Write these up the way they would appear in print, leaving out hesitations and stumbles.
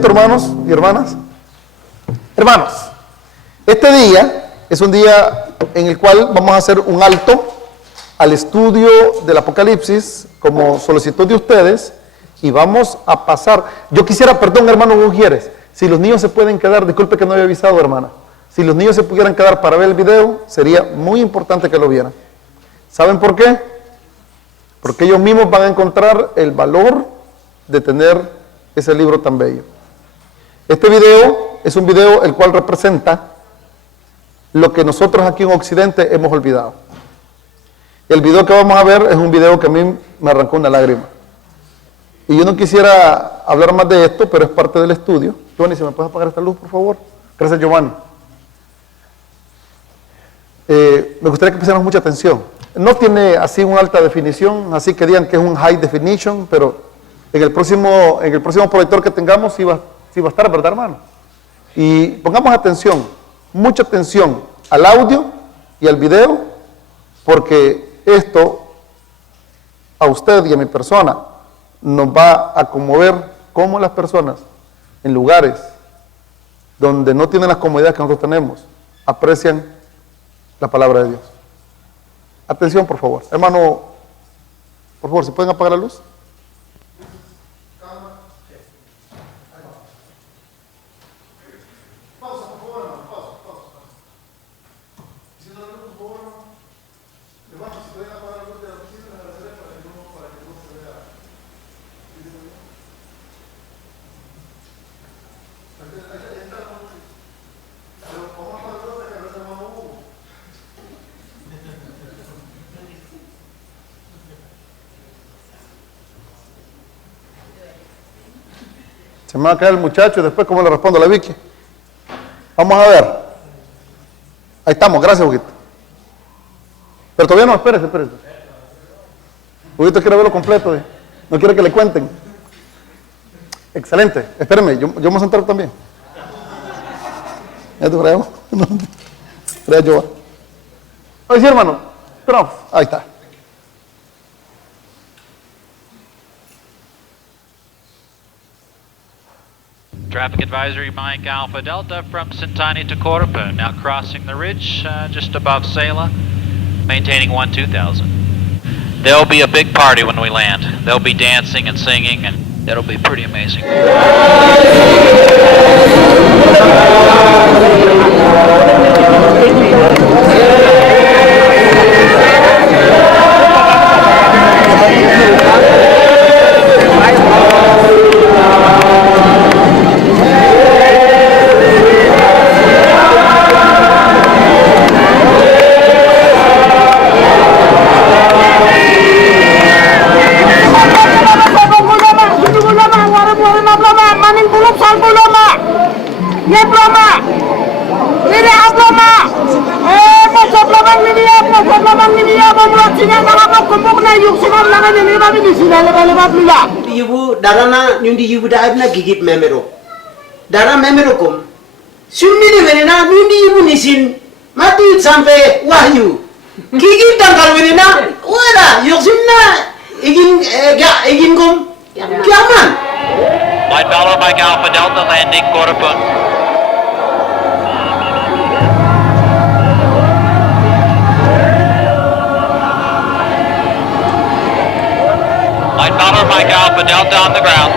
momento, hermanos y hermanas. Hermanos, este día es un día en el cual vamos a hacer un alto al estudio del Apocalipsis como solicitud de ustedes y vamos a pasar. Yo quisiera, perdón, hermano Gutiérrez, si los niños se pueden quedar, disculpe que no había avisado, hermana. Si los niños se pudieran quedar para ver el video, sería muy importante que lo vieran. ¿Saben por qué? Porque ellos mismos van a encontrar el valor de tener ese libro tan bello. Este video es un video el cual representa lo que nosotros aquí en Occidente hemos olvidado. El video que vamos a ver es un video que a mí me arrancó una lágrima. Y yo no quisiera hablar más de esto, pero es parte del estudio. Giovanni, ¿se me puede apagar esta luz, por favor? Gracias, Giovanni. Me gustaría que pusiéramos mucha atención. No tiene así una alta definición, así que digan que es un high definition, pero en el próximo proyector que tengamos sí va a estar, ¿verdad, hermano? Y pongamos atención, mucha atención al audio y al video, porque esto a usted y a mi persona nos va a conmover cómo las personas en lugares donde no tienen las comodidades que nosotros tenemos aprecian la palabra de Dios. Atención, por favor. Hermano, por favor, ¿se pueden apagar la luz? Se me va a caer el muchacho y después cómo le respondo a la Vicky. Vamos a ver. Ahí estamos, gracias, Huguito. Pero todavía no, espérese. Huguito quiere verlo completo, no quiere que le cuenten. Excelente, espérenme, yo me voy a sentar también. ¿Ya te creo? No, creo yo. Oye, sí, hermano, pero ahí está. Traffic advisory, Mike Alpha Delta from Sintani to Corupa, now crossing the ridge just above Sela, maintaining 1-2000. There'll be a big party when we land. There'll be dancing and singing, and it'll be pretty amazing. Ibu darana nyundi ibu daibna gigit memero. Dara memero kom. Sumini venena nyundi ibu nisin mati sampai wahyu. Gigit tanggal venena wala yosimna igin kom kiaman. Light follow Mike Alpha Delta landing Corupa. Light follow Mike Alpha Delta on the ground.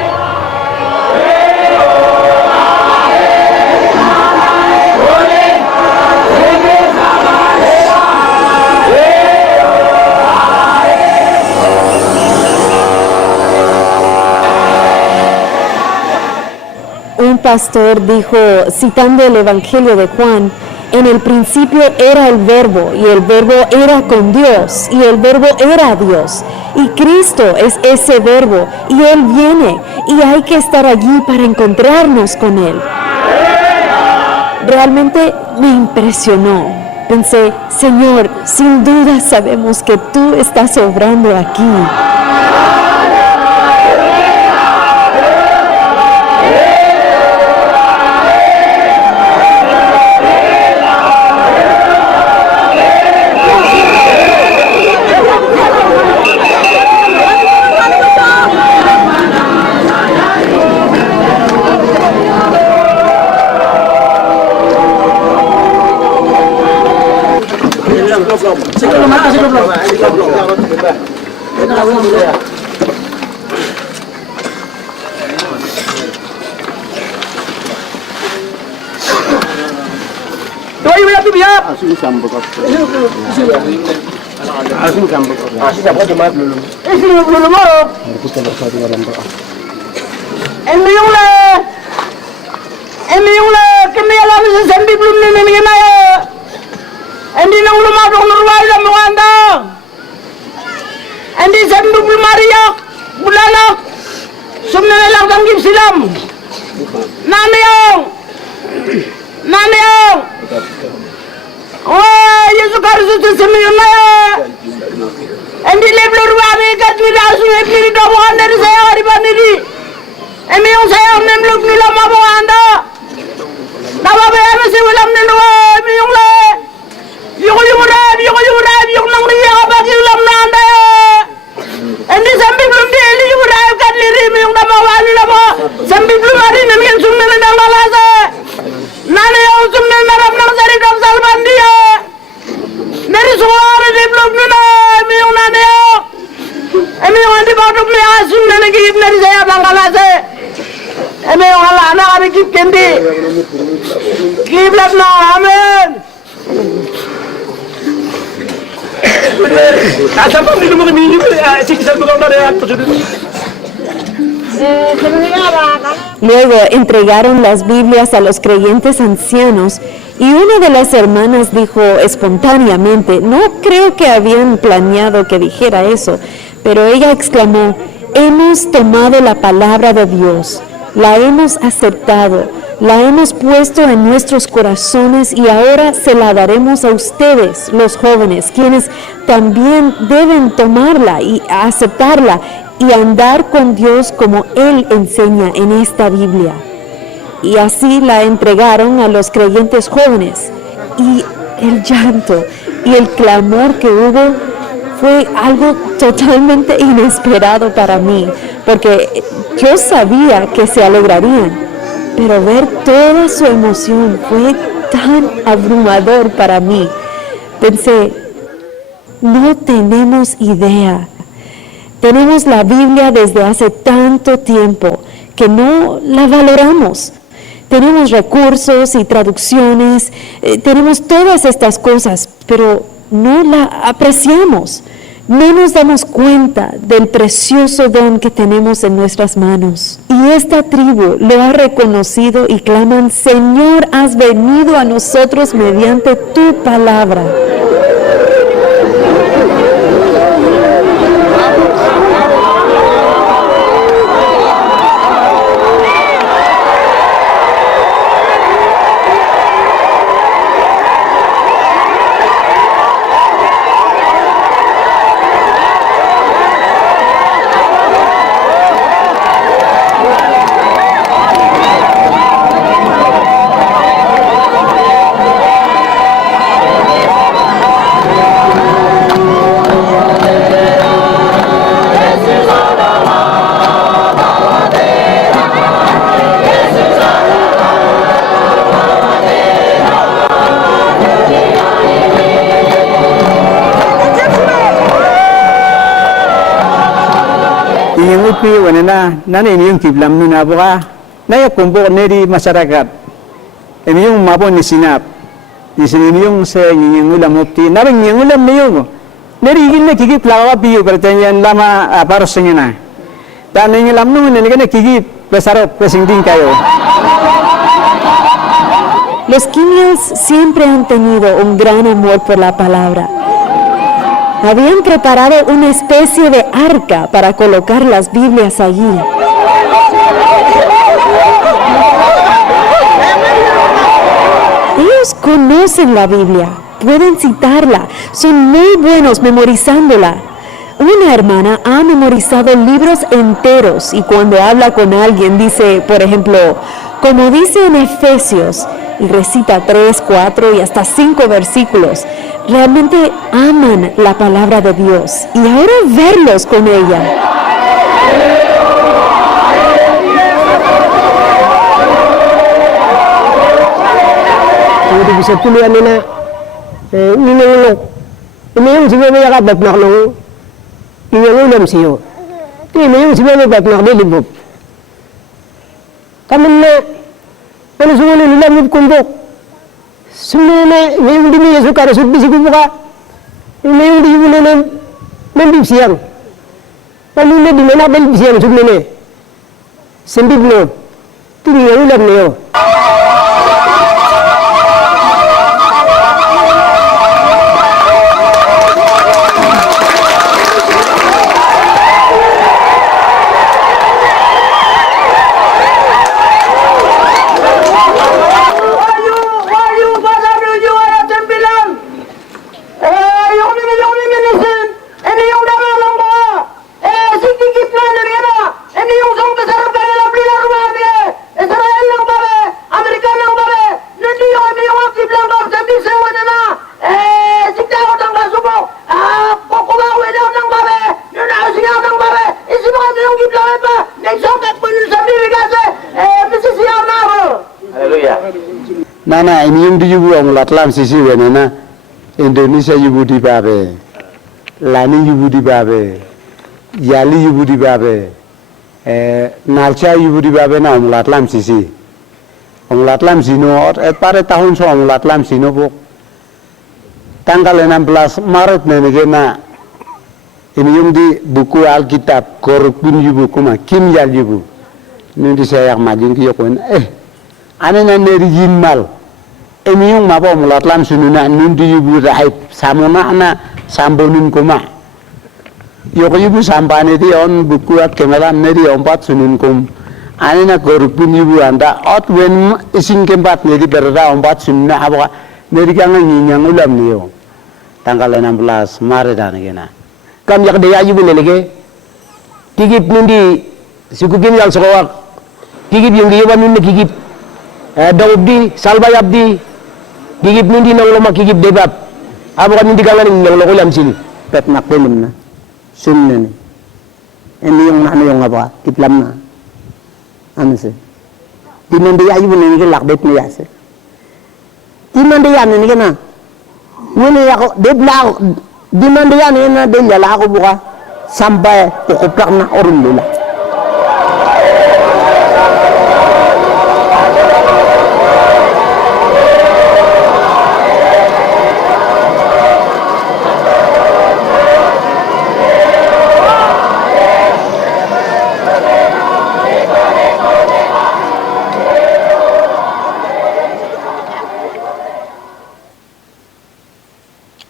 Un pastor dijo, citando el Evangelio de Juan, en el principio era el Verbo, y el Verbo era con Dios, y el Verbo era Dios. Y Cristo es ese Verbo, y Él viene, y hay que estar allí para encontrarnos con Él. Realmente me impresionó. Pensé, Señor, sin duda sabemos que tú estás obrando aquí. Luego entregaron las Biblias a los creyentes ancianos y una de las hermanas dijo espontáneamente, no creo que habían planeado que dijera eso, pero ella exclamó, hemos tomado la palabra de Dios, la hemos aceptado, la hemos puesto en nuestros corazones y ahora se la daremos a ustedes, los jóvenes, quienes también deben tomarla y aceptarla y andar con Dios como Él enseña en esta Biblia. Y así la entregaron a los creyentes jóvenes. Y el llanto y el clamor que hubo fue algo totalmente inesperado para mí, porque yo sabía que se alegrarían, pero ver toda su emoción fue tan abrumador para mí. Pensé, no tenemos idea. Tenemos la Biblia desde hace tanto tiempo que no la valoramos. Tenemos recursos y traducciones, tenemos todas estas cosas, pero no la apreciamos. No nos damos cuenta del precioso don que tenemos en nuestras manos. Y esta tribu lo ha reconocido y claman, Señor, has venido a nosotros mediante tu palabra. Nana ini yung kiblam nuna buka naya kumpul neri masyarakat ini yung mapon ni sinap di sini yung sa yung ulam mupti nabing yung ulam niyo neri gilne kiki plawa piyo pertanyaan lama paros sengena dan yung ulam nuna ni kena kiki pesarap pesingting kayo. Los Quimios siempre han tenido un gran amor por la palabra. Habían preparado una especie de arca para colocar las Biblias allí. Ellos conocen la Biblia, pueden citarla, son muy buenos memorizándola. Una hermana ha memorizado libros enteros y cuando habla con alguien dice, por ejemplo, como dice en Efesios, y recita 3, 4 y hasta 5 versículos. Realmente aman la palabra de Dios y ahora verlos con ella. Bisa tulian nina ulok. Ini yang juga mereka bab nak nong. inyangulam siyo. Ti mayung sibana bat nakdilibop. Kaman na, ano sumuli nilamib kumbok. Sumuli na, mayung di niya sukara, sudbisi kubuka. Mayung di yun na nambib siyang. Paano na di na nakdalib siyang sumuli na. Sembib no, ti inyangulam niyo. Nana ini yung di yubu ang latlam sisi wenena Indonesia yubu di babe, Lani yubu di babe, Yali yubu di babe, Nalcha yubu di babe na ang latlam sisi. Ang latlam sino pare tahun so ang latlam sino po. Tanggal 16 Maret na ini yung di buku Alkitab korupun yubu kuma Kim Yal yubu. Ini saya yang majin kiyo kun ane na neri jinmal emi yung mabo mulatlam sununa nundi yubu rahib samuna ana sambonin kuma yoko yubu sampane di on buku at kemelan neri ompat sunin kum ane na korupun yubu anda ot wen ising kempat neri berda ompat sununa apa neri kanga nyinyang ulam niyo tanggal 16 Maret dan kena Kam yak deya yubu nelege kigip nundi suku Kim Yal sokowak kigip yung diyawan nundi kigip Daudi, Salbay Abdi, gigip nindi nang loma gigip debab. Abo kan hindi kangan ng lokulam sini. Pet nakdilim na. Sunna ni. Ini yung ano yung apa? Kitlam na. Ano siya? Tinandiya yung nini ka lakbet niya siya. Tinandiya nini ka na. Wini ako, debla ako. Dinandiya nini na denyala ako buka. Sampai kukuplak na orun lula.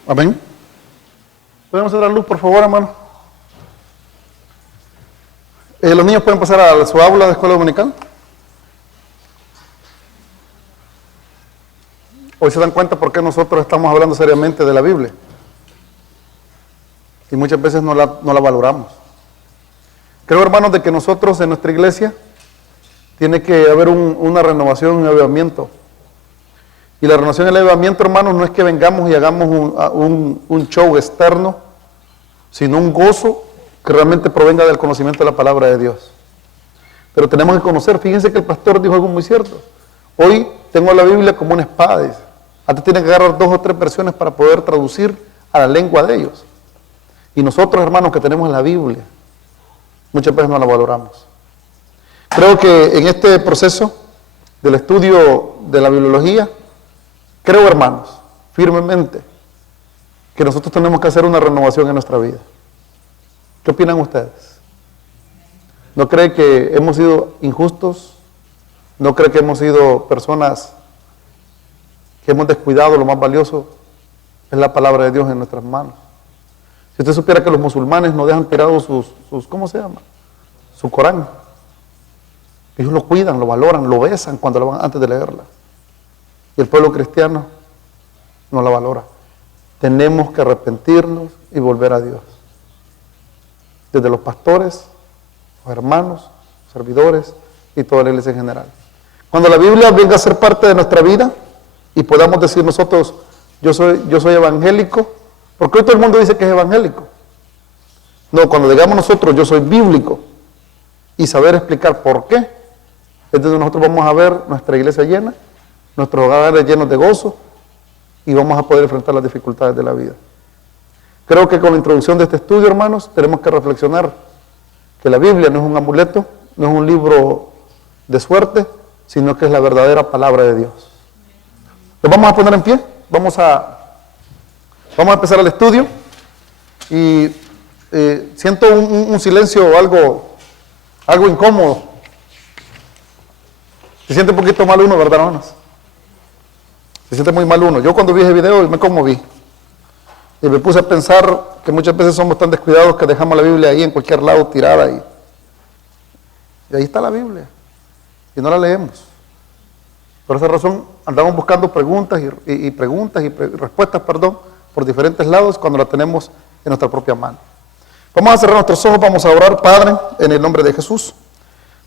Amén. ¿Podemos hacer la luz, por favor, hermano? ¿Los niños pueden pasar a su aula de escuela dominical? Hoy se dan cuenta por qué nosotros estamos hablando seriamente de la Biblia. Y muchas veces no la valoramos. Creo, hermanos, de que nosotros en nuestra iglesia tiene que haber una renovación, un avivamiento. Y la renovación y el avivamiento, hermanos, no es que vengamos y hagamos un show externo, sino un gozo que realmente provenga del conocimiento de la palabra de Dios. Pero tenemos que conocer, fíjense que el pastor dijo algo muy cierto. Hoy tengo la Biblia como una espada, dice. Antes tienen que agarrar 2 o 3 versiones para poder traducir a la lengua de ellos. Y nosotros, hermanos, que tenemos la Biblia, muchas veces no la valoramos. Creo que en este proceso del estudio de la bibliología, creo, hermanos, firmemente, que nosotros tenemos que hacer una renovación en nuestra vida. ¿Qué opinan ustedes? ¿No creen que hemos sido injustos? ¿No creen que hemos sido personas que hemos descuidado lo más valioso? Es la palabra de Dios en nuestras manos. Si usted supiera que los musulmanes no dejan tirados sus ¿cómo se llama? Su Corán. Ellos lo cuidan, lo valoran, lo besan cuando lo van antes de leerla. Y el pueblo cristiano no la valora. Tenemos que arrepentirnos y volver a Dios. Desde los pastores, los hermanos, servidores y toda la iglesia en general. Cuando la Biblia venga a ser parte de nuestra vida y podamos decir nosotros, yo soy evangélico, porque hoy todo el mundo dice que es evangélico. No, cuando digamos nosotros, yo soy bíblico, y saber explicar por qué, entonces nosotros vamos a ver nuestra iglesia llena, nuestros hogares llenos de gozo, y vamos a poder enfrentar las dificultades de la vida. Creo que con la introducción de este estudio, hermanos, tenemos que reflexionar que la Biblia no es un amuleto, no es un libro de suerte, sino que es la verdadera palabra de Dios. Nos vamos a poner en pie, vamos a empezar el estudio y siento un silencio algo incómodo. Se siente un poquito mal uno, ¿verdad, hermanos? Se siente muy mal uno. Yo cuando vi ese video me conmoví. Y me puse a pensar que muchas veces somos tan descuidados que dejamos la Biblia ahí en cualquier lado tirada. Y ahí está la Biblia. Y no la leemos. Por esa razón andamos buscando preguntas y respuestas, por diferentes lados cuando la tenemos en nuestra propia mano. Vamos a cerrar nuestros ojos, vamos a orar. Padre, en el nombre de Jesús.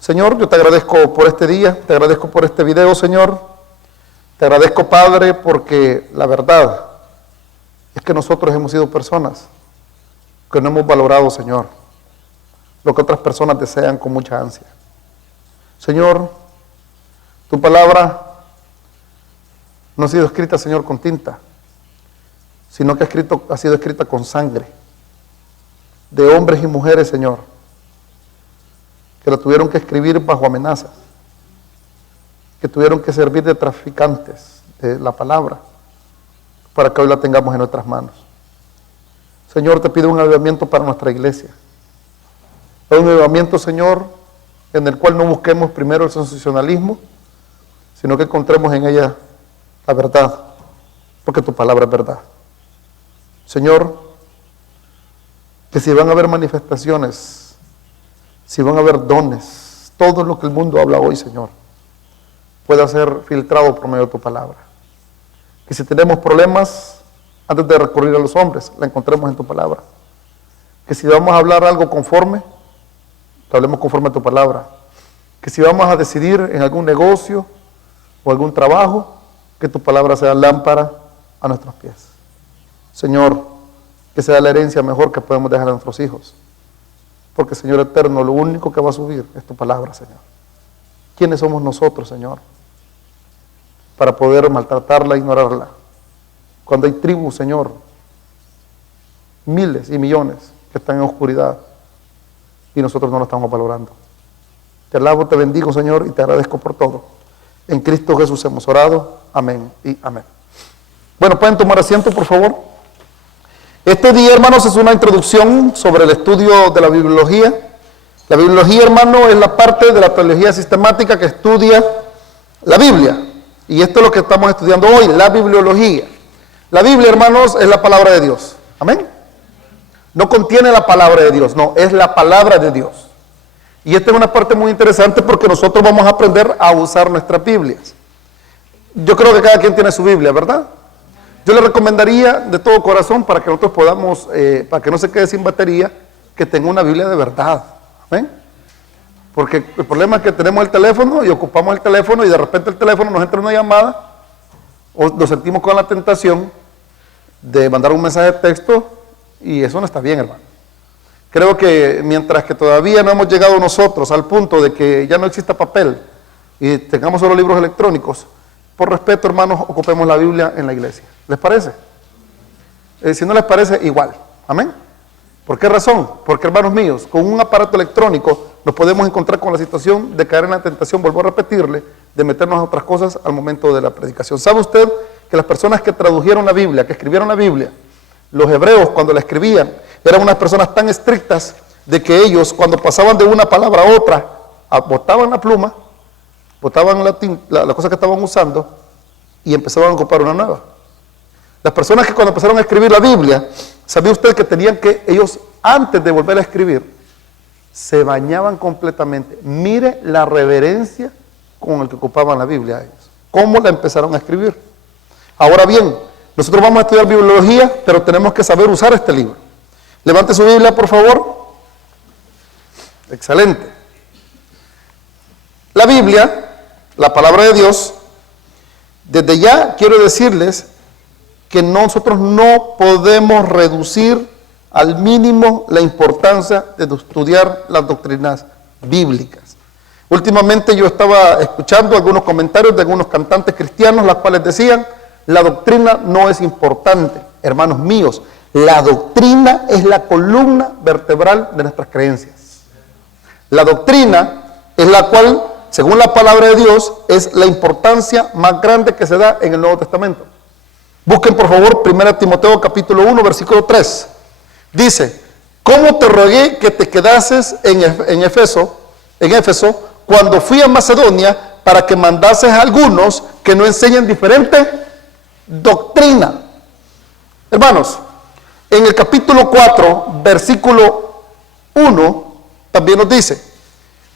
Señor, yo te agradezco por este día, te agradezco por este video, Señor. Te agradezco, Padre, porque la verdad es que nosotros hemos sido personas que no hemos valorado, Señor, lo que otras personas desean con mucha ansia. Señor, tu palabra no ha sido escrita, Señor, con tinta, sino que ha sido escrita con sangre de hombres y mujeres, Señor, que la tuvieron que escribir bajo amenazas, que tuvieron que servir de traficantes de la palabra, para que hoy la tengamos en nuestras manos. Señor, te pido un avivamiento para nuestra iglesia. Un avivamiento, Señor, en el cual no busquemos primero el sensacionalismo, sino que encontremos en ella la verdad, porque tu palabra es verdad. Señor, que si van a haber manifestaciones, si van a haber dones, todo lo que el mundo habla hoy, Señor, pueda ser filtrado por medio de tu palabra. Que si tenemos problemas, antes de recurrir a los hombres, la encontremos en tu palabra. Que si vamos a hablar algo conforme, lo hablemos conforme a tu palabra. Que si vamos a decidir en algún negocio o algún trabajo, que tu palabra sea lámpara a nuestros pies. Señor, que sea la herencia mejor que podemos dejar a nuestros hijos. Porque, Señor eterno, lo único que va a subir es tu palabra, Señor. ¿Quiénes somos nosotros, Señor, para poder maltratarla e ignorarla? Cuando hay tribus, Señor, miles y millones que están en oscuridad y nosotros no lo estamos valorando. Te alabo, te bendigo, Señor, y te agradezco por todo. En Cristo Jesús hemos orado. Amén y amén. Bueno, ¿pueden tomar asiento, por favor? Este día, hermanos, es una introducción sobre el estudio de la bibliología. La bibliología, hermano, es la parte de la teología sistemática que estudia la Biblia. Y esto es lo que estamos estudiando hoy, la bibliología. La Biblia, hermanos, es la palabra de Dios. Amén. No contiene la palabra de Dios, no, es la palabra de Dios. Y esta es una parte muy interesante porque nosotros vamos a aprender a usar nuestras Biblias. Yo creo que cada quien tiene su Biblia, ¿verdad? Yo le recomendaría de todo corazón, para que nosotros podamos, para que no se quede sin batería, que tenga una Biblia de verdad. ¿Amén? Porque el problema es que tenemos el teléfono y ocupamos el teléfono y de repente el teléfono nos entra una llamada o nos sentimos con la tentación de mandar un mensaje de texto y eso no está bien, hermano. Creo que mientras que todavía no hemos llegado nosotros al punto de que ya no exista papel y tengamos solo libros electrónicos, por respeto, hermanos, ocupemos la Biblia en la iglesia. ¿Les parece? Si no les parece, igual. Amén. ¿Por qué razón? Porque, hermanos míos, con un aparato electrónico nos podemos encontrar con la situación de caer en la tentación, vuelvo a repetirle, de meternos a otras cosas al momento de la predicación. ¿Sabe usted que las personas que tradujeron la Biblia, que escribieron la Biblia, los hebreos cuando la escribían, eran unas personas tan estrictas de que ellos cuando pasaban de una palabra a otra, botaban la pluma, botaban la cosa que estaban usando y empezaban a ocupar una nueva? Las personas que cuando empezaron a escribir la Biblia, ¿sabía usted que tenían que, ellos antes de volver a escribir, se bañaban completamente? Mire la reverencia con la que ocupaban la Biblia ellos. ¿Cómo la empezaron a escribir? Ahora bien, nosotros vamos a estudiar bibliología, pero tenemos que saber usar este libro. Levante su Biblia, por favor. Excelente. La Biblia, la palabra de Dios, desde ya quiero decirles que nosotros no podemos reducir al mínimo la importancia de estudiar las doctrinas bíblicas. Últimamente yo estaba escuchando algunos comentarios de algunos cantantes cristianos, las cuales decían, la doctrina no es importante. Hermanos míos, La doctrina es la columna vertebral de nuestras creencias. La doctrina es la cual, según la palabra de Dios, es la importancia más grande que se da en el Nuevo Testamento. Busquen por favor 1 Timoteo capítulo 1, versículo 3. Dice, ¿cómo te rogué que te quedases en Éfeso, cuando fui a Macedonia, para que mandases a algunos que no enseñen diferente doctrina? Hermanos, en el capítulo 4, versículo 1, también nos dice,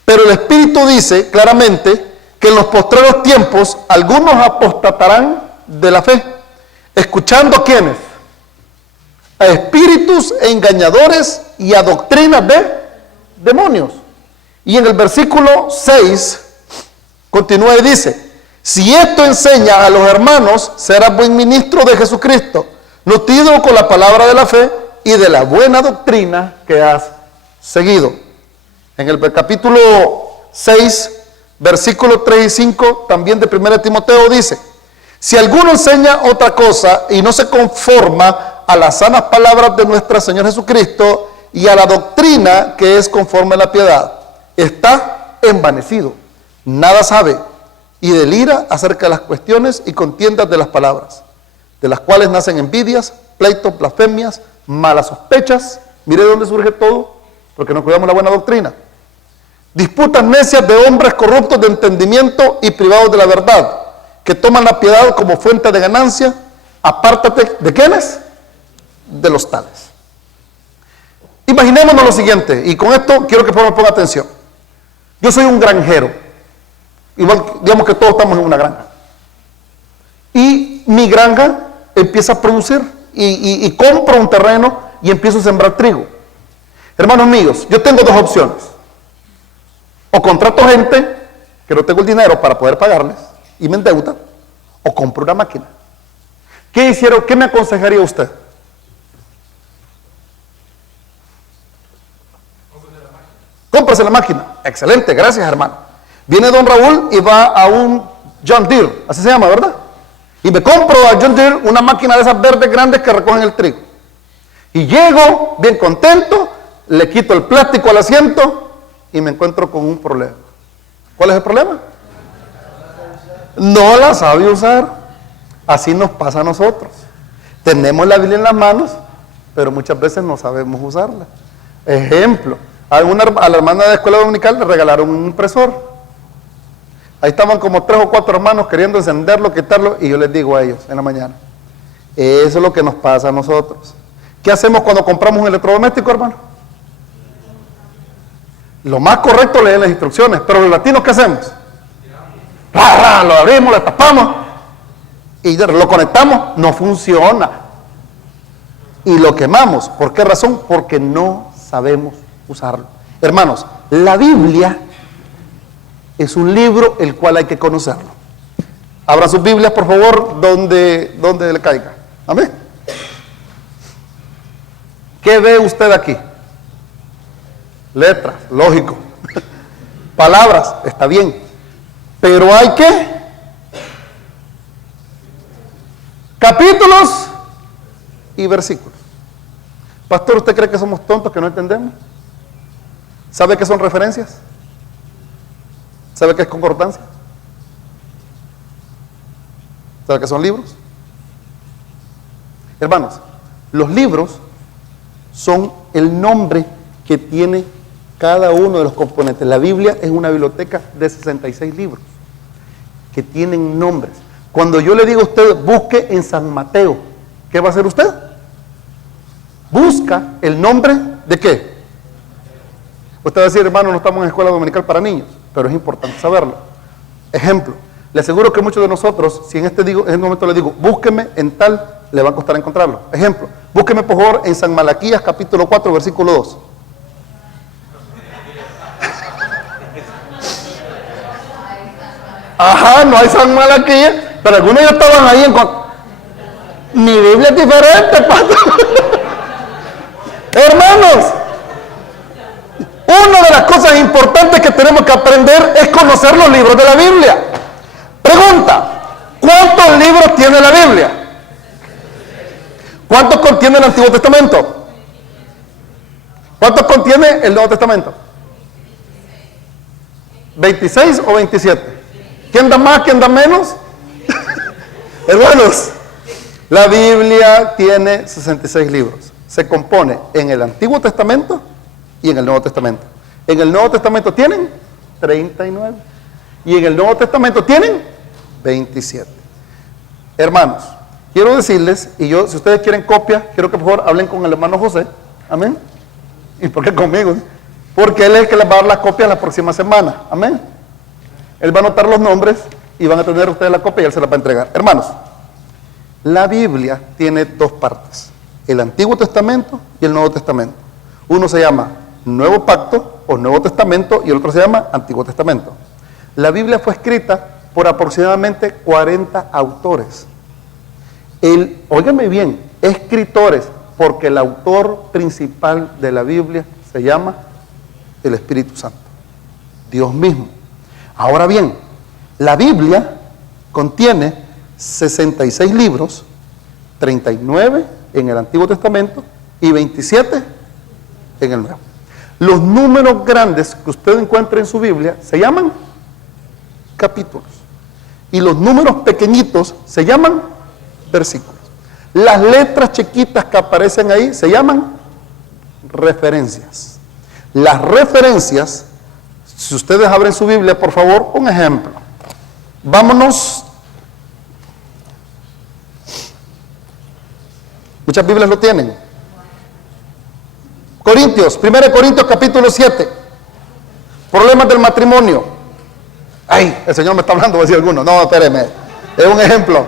pero el Espíritu dice claramente que en los postreros tiempos algunos apostatarán de la fe, escuchando a ¿quiénes? A espíritus engañadores y a doctrinas de demonios. Y en el versículo 6 continúa y dice, si esto enseña a los hermanos, serás buen ministro de Jesucristo, nutrido con la palabra de la fe y de la buena doctrina que has seguido. En el capítulo 6, versículos 3 y 5, también de 1 Timoteo dice, si alguno enseña otra cosa y no se conforma a las sanas palabras de nuestro Señor Jesucristo y a la doctrina que es conforme a la piedad, está envanecido, nada sabe y delira acerca de las cuestiones y contiendas de las palabras, de las cuales nacen envidias, pleitos, blasfemias, malas sospechas. Mire de dónde surge todo, porque no cuidamos la buena doctrina. Disputas necias de hombres corruptos de entendimiento y privados de la verdad, que toman la piedad como fuente de ganancia. Apártate, ¿de quiénes? De los tales. Imaginémonos lo siguiente, y con esto quiero que ponga atención. Yo soy un granjero, igual digamos que todos estamos en una granja, y mi granja empieza a producir, y compro un terreno y empiezo a sembrar trigo. Hermanos míos, yo tengo dos opciones: o contrato gente que no tengo el dinero para poder pagarles y me endeudan, o compro una máquina. ¿Qué hicieron? ¿Qué me aconsejaría usted? Cómprese la máquina. Excelente, gracias hermano. Viene don Raúl y va a un John Deere, así se llama, ¿verdad? Y me compro a John Deere una máquina de esas verdes grandes que recogen el trigo. Y llego bien contento, le quito el plástico al asiento y me encuentro con un problema. ¿Cuál es el problema? No la sabe usar. Así nos pasa a nosotros. Tenemos la Biblia en las manos, pero muchas veces no sabemos usarla. Ejemplo, a la hermana de la escuela dominical le regalaron un impresor. Ahí estaban como 3 o 4 hermanos queriendo encenderlo, quitarlo, y yo les digo a ellos en la mañana, eso es lo que nos pasa a nosotros. ¿Qué hacemos cuando compramos un electrodoméstico, hermano? Lo más correcto, leer las instrucciones, pero los latinos, ¿qué hacemos? Lo abrimos, lo tapamos y lo conectamos, no funciona y lo quemamos. ¿Por qué razón? Porque no sabemos usarlo. Hermanos, la Biblia es un libro el cual hay que conocerlo. Abra sus Biblias, por favor, donde le caiga. Amén. ¿Qué ve usted aquí? Letras, lógico. Palabras, está bien. Pero hay que capítulos y versículos. Pastor, ¿usted cree que somos tontos, que no entendemos? ¿Sabe qué son referencias? ¿Sabe qué es concordancia? ¿Sabe qué son libros? Hermanos, los libros son el nombre que tiene cada uno de los componentes. La Biblia es una biblioteca de 66 libros que tienen nombres. Cuando yo le digo a usted, busque en San Mateo, ¿qué va a hacer usted? Busca el nombre ¿de qué? Usted va a decir, hermano, no estamos en escuela dominical para niños, pero es importante saberlo. Ejemplo, le aseguro que muchos de nosotros, si en este momento le digo, búsqueme en tal, le va a costar encontrarlo. Ejemplo, búsqueme por favor en San Malaquías capítulo 4, versículo 2. Ajá, no hay San Malaquías, pero algunos ya estaban ahí en... Mi Biblia es diferente, pastor. Hermanos, una de las cosas importantes que tenemos que aprender es conocer los libros de la Biblia. Pregunta, ¿cuántos libros tiene la Biblia? ¿Cuántos contiene el Antiguo Testamento? ¿Cuántos contiene el Nuevo Testamento? 26 o 27. ¿Quién da más, quién da menos? Hermanos, la Biblia tiene 66 libros. Se compone en el Antiguo Testamento y en el Nuevo Testamento. En el Nuevo Testamento tienen 39 y en el Nuevo Testamento tienen 27. Hermanos, quiero decirles, y yo, si ustedes quieren copia, quiero que por favor hablen con el hermano José. Amén. ¿Y por qué conmigo? Porque él es el que les va a dar la copia la próxima semana. Amén. Él va a anotar los nombres y van a tener ustedes la copia y él se la va a entregar. Hermanos, la Biblia tiene dos partes: el Antiguo Testamento y el Nuevo Testamento. Uno se llama Nuevo Pacto o Nuevo Testamento y el otro se llama Antiguo Testamento. La Biblia fue escrita por aproximadamente 40 autores. Óigame bien, escritores, porque el autor principal de la Biblia se llama el Espíritu Santo, Dios mismo. Ahora bien, la Biblia contiene 66 libros, 39 en el Antiguo Testamento y 27 en el Nuevo. Los números grandes que usted encuentra en su Biblia se llaman capítulos y los números pequeñitos se llaman versículos. Las letras chiquitas que aparecen ahí se llaman referencias. Las referencias, si ustedes abren su Biblia, por favor, un ejemplo. Vámonos. Muchas Biblias lo tienen. Corintios, 1 Corintios capítulo 7. Problemas del matrimonio. Ay, el Señor me está hablando, va a decir alguno. No, espéreme. Es un ejemplo.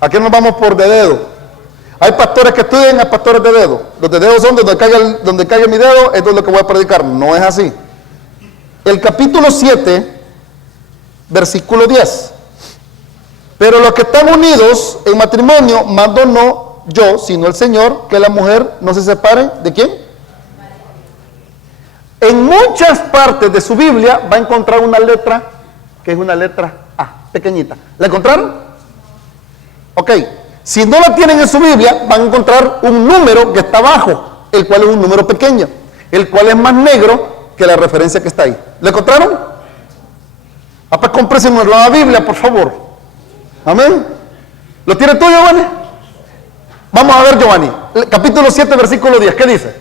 Aquí nos vamos por de dedo. Hay pastores que estudian, hay pastores de dedo. Los de dedo son donde caiga mi dedo, esto es lo que voy a predicar. No es así. El capítulo 7, versículo 10. Pero los que están unidos en matrimonio, mando no yo, sino el Señor, que la mujer no se separe. ¿De quién? En muchas partes de su Biblia va a encontrar una letra que es una letra A, pequeñita. ¿La encontraron? Ok. Si no la tienen en su Biblia, van a encontrar un número que está abajo, el cual es un número pequeño, el cual es más negro que la referencia que está ahí. ¿La encontraron? Pues cómprese una nueva Biblia, por favor. Amén. ¿Lo tiene tú, Giovanni? Vamos a ver, Giovanni. Capítulo 7, versículo 10. ¿Qué dice?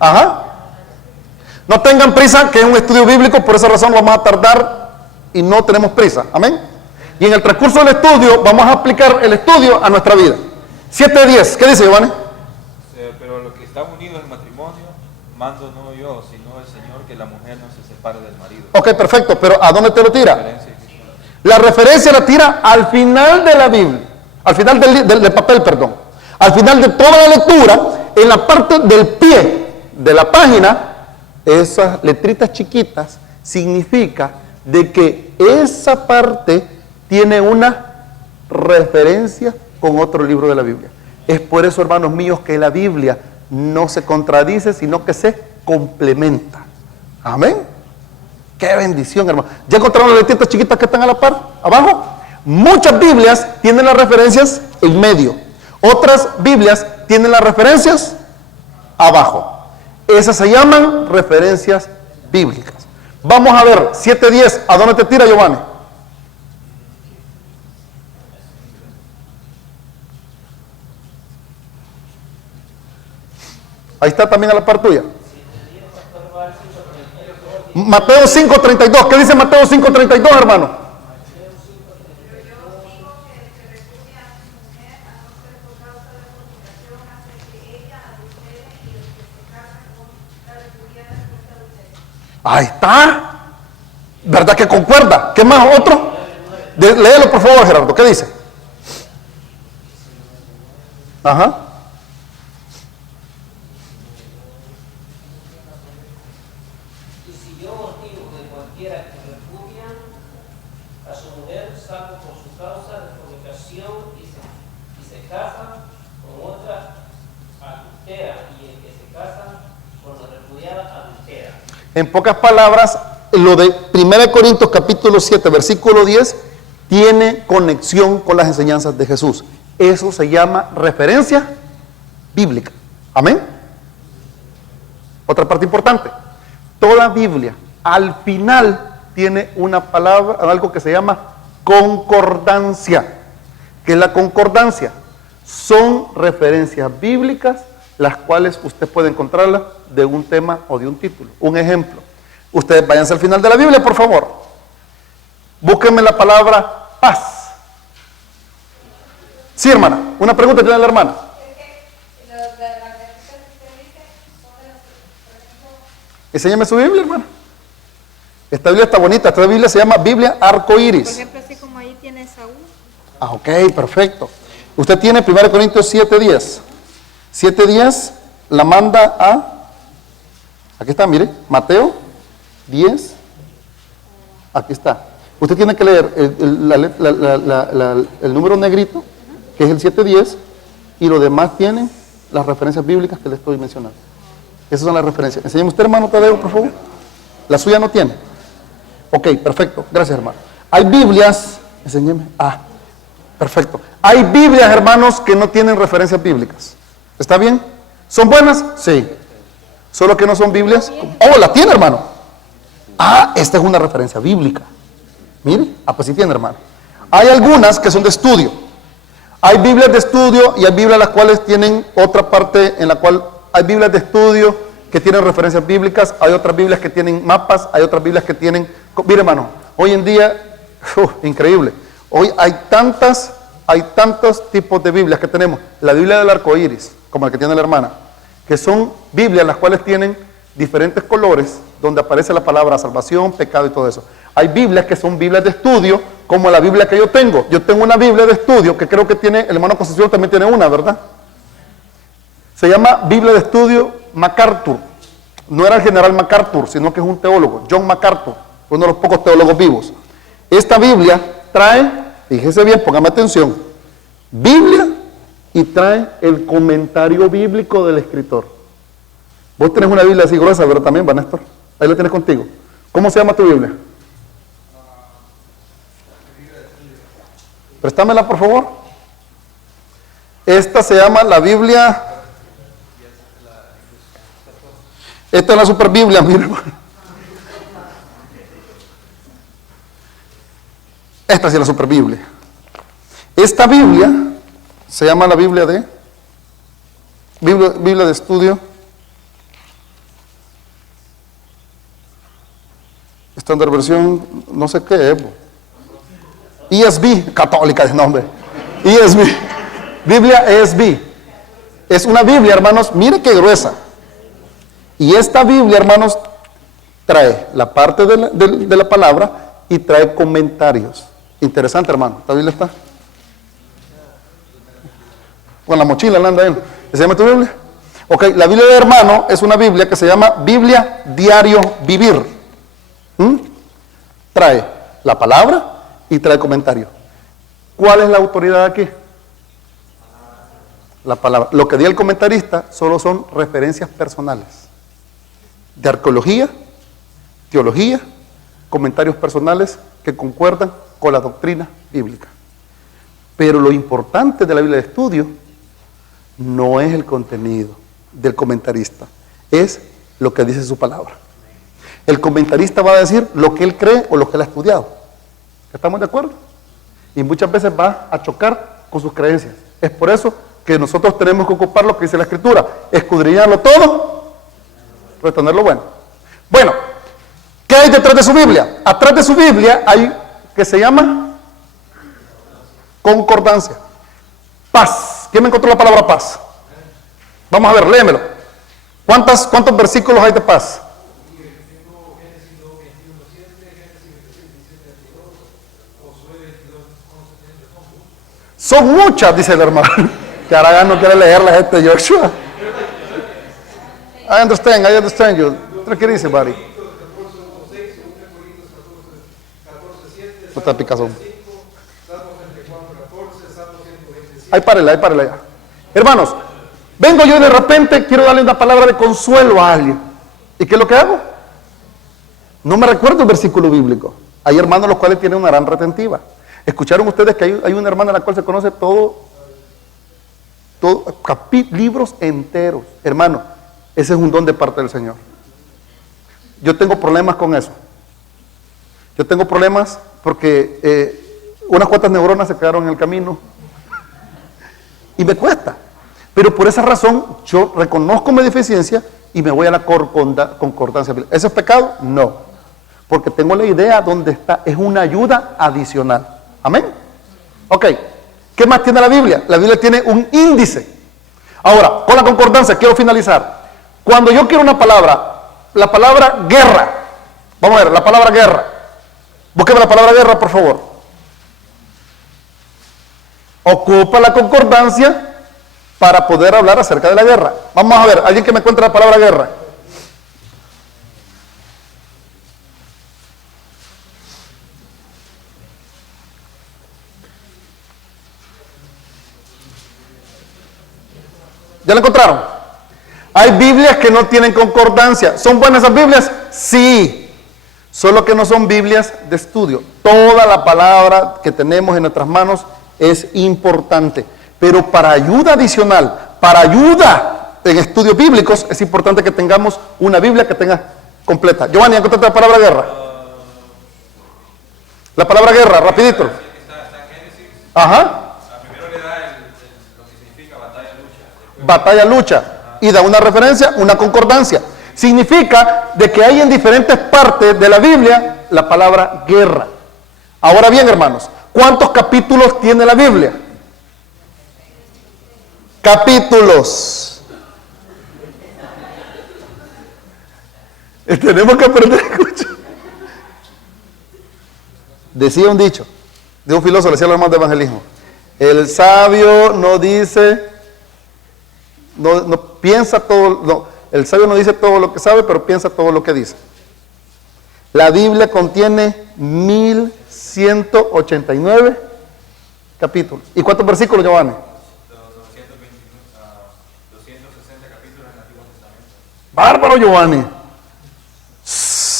Ajá. No tengan prisa, que es un estudio bíblico, por esa razón vamos a tardar y no tenemos prisa. Amén. Y en el transcurso del estudio vamos a aplicar el estudio a nuestra vida. 7:10. ¿Qué dice, Giovanni? Pero los que están unidos en matrimonio, mando no yo, sino el Señor, que la mujer no se separe del marido. Ok, perfecto, pero ¿a dónde te lo tira? La referencia la tira al final de la Biblia, al final del papel, perdón. Al final de toda la lectura, en la parte del pie de la página, esas letritas chiquitas significa de que esa parte tiene una referencia con otro libro de la Biblia. Es por eso, hermanos míos, que la Biblia no se contradice, sino que se complementa. Amén. Qué bendición, hermano. ¿Ya encontraron las letritas chiquitas que están a la par, abajo? Muchas Biblias tienen las referencias en medio. Otras Biblias tienen las referencias abajo. Esas se llaman referencias bíblicas. Vamos a ver, 7:10. ¿A dónde te tira, Giovanni? Ahí está también a la par tuya. Mateo 5:32. ¿Qué dice Mateo 5:32, hermano? Ahí está. ¿Verdad que concuerda? ¿Qué más? ¿Otro? Léelo por favor, Gerardo. ¿Qué dice? Ajá. En pocas palabras, lo de 1 Corintios capítulo 7, versículo 10, tiene conexión con las enseñanzas de Jesús. Eso se llama referencia bíblica. Amén. Otra parte importante. Toda Biblia al final tiene una palabra, algo que se llama concordancia. ¿Qué es la concordancia? Son referencias bíblicas las cuales usted puede encontrarlas de un tema o de un título. Un ejemplo. Ustedes váyanse al final de la Biblia, por favor. Búsquenme la palabra paz. Sí, hermana. Una pregunta tiene la hermana. Enséñame su Biblia, hermana. Esta Biblia está bonita. Esta Biblia se llama Biblia Arcoíris. Por ejemplo, así como ahí tiene Saúl. Ah, ok, perfecto. Usted tiene 1 Corintios 7:10. 7:10 la manda a... Aquí está, mire. Mateo 10. Aquí está. Usted tiene que leer el número negrito, que es el 7:10, y lo demás tienen las referencias bíblicas que le estoy mencionando. Esas son las referencias. Enséñeme usted, hermano Tadeo, por favor. La suya no tiene. Ok, perfecto. Gracias, hermano. Hay Biblias. Enséñeme. Ah, perfecto. Hay Biblias, hermanos, que no tienen referencias bíblicas. ¿Está bien? ¿Son buenas? Sí. Solo que no son Biblias. Oh, la tiene, hermano. Ah, esta es una referencia bíblica. Mire, ah, pues sí tiene, hermano. Hay algunas que son de estudio. Hay Biblias de estudio y hay Biblias las cuales tienen otra parte en la cual hay Biblias de estudio que tienen referencias bíblicas, hay otras Biblias que tienen mapas, hay otras Biblias que tienen... Mire, hermano, hoy en día, increíble. Hoy hay tantos tipos de Biblias que tenemos. La Biblia del arco iris, como la que tiene la hermana, que son Biblias las cuales tienen diferentes colores, donde aparece la palabra salvación, pecado y todo eso. Hay Biblias que son Biblias de estudio, como la Biblia que yo tengo. Yo tengo una Biblia de estudio que creo que tiene, el hermano Concepción también tiene una, ¿verdad? Se llama Biblia de Estudio MacArthur. No era el general MacArthur, sino que es un teólogo, John MacArthur, uno de los pocos teólogos vivos. Esta Biblia trae, fíjese bien, póngame atención, Biblia y trae el comentario bíblico del escritor. Vos tenés una Biblia así gruesa, ¿verdad? También, ¿va, Néstor? Ahí la tienes contigo. ¿Cómo se llama tu Biblia? Préstamela, por favor. Esta se llama la Biblia... Esta es la super Biblia, mire. Esta sí es la super Biblia. Esta Biblia se llama la Biblia de estudio estándar versión, no sé qué es. ESV, católica de nombre. ESV, Biblia ESV. Es una Biblia, hermanos, mire qué gruesa. Y esta Biblia, hermanos, trae la parte de la palabra y trae comentarios. Interesante, hermano. ¿Esta Biblia está? Con la mochila anda él. ¿Se llama tu Biblia? Ok, la Biblia de hermano es una Biblia que se llama Biblia Diario Vivir. Trae la palabra y trae comentario. ¿Cuál es la autoridad aquí? La palabra. Lo que diga el comentarista solo son referencias personales. De arqueología, teología, comentarios personales que concuerdan con la doctrina bíblica. Pero lo importante de la Biblia de estudio no es el contenido del comentarista, es lo que dice su palabra. El comentarista va a decir lo que él cree o lo que él ha estudiado. ¿Estamos de acuerdo? Y muchas veces va a chocar con sus creencias. Es por eso que nosotros tenemos que ocupar lo que dice la Escritura, escudriñarlo todo, retenerlo bueno. Bueno, ¿qué hay detrás de su Biblia? Atrás de su Biblia hay que se llama concordancia. Paz. ¿Quién me encontró la palabra paz? Vamos a ver, léemelo. ¿Cuántos versículos hay de paz? Son muchas, dice el hermano. Que ahora no quiere leer la gente de Joshua. I understand you. Take it easy, buddy. Está Picasso. Ahí párele ya. Hermanos, vengo yo y de repente quiero darle una palabra de consuelo a alguien. ¿Y qué es lo que hago? No me recuerdo el versículo bíblico. Hay hermanos los cuales tienen una gran retentiva. ¿Escucharon ustedes que hay una hermana a la cual se conoce todo libros enteros. Hermano, ese es un don de parte del Señor. Yo tengo problemas con eso. Yo tengo problemas porque unas cuantas neuronas se quedaron en el camino y me cuesta. Pero por esa razón yo reconozco mi deficiencia y me voy a la concordancia. ¿Eso es pecado? No. Porque tengo la idea donde está. Es una ayuda adicional. Amén. Ok. ¿Qué más tiene la Biblia? La Biblia tiene un índice. Ahora, con la concordancia quiero finalizar. Cuando yo quiero una palabra, la palabra guerra. Vamos a ver, la palabra guerra. Búsqueme la palabra guerra, por favor. Ocupa la concordancia para poder hablar acerca de la guerra. Vamos a ver, alguien que me encuentre la palabra guerra. ¿Ya la encontraron? Hay Biblias que no tienen concordancia. ¿Son buenas esas Biblias? Sí. Solo que no son Biblias de estudio. Toda la palabra que tenemos en nuestras manos es importante. Pero para ayuda adicional, para ayuda en estudios bíblicos, es importante que tengamos una Biblia que tenga completa. Giovanni, ¿encontraste la palabra guerra? La palabra guerra, rapidito. Ajá. Primero le da lo que significa batalla, lucha. Batalla, lucha. Y da una referencia, una concordancia. Significa de que hay en diferentes partes de la Biblia la palabra guerra. Ahora bien, hermanos, ¿cuántos capítulos tiene la Biblia? Capítulos. Tenemos que aprender a escuchar. Decía un dicho de un filósofo, decía lo demás de evangelismo: el sabio no dice, no piensa todo, no, el sabio no dice todo lo que sabe, pero piensa todo lo que dice. La Biblia contiene 1189 capítulos. ¿Y cuántos versículos, Giovanni? 260 capítulos en el Antiguo Testamento. Bárbaro, Giovanni.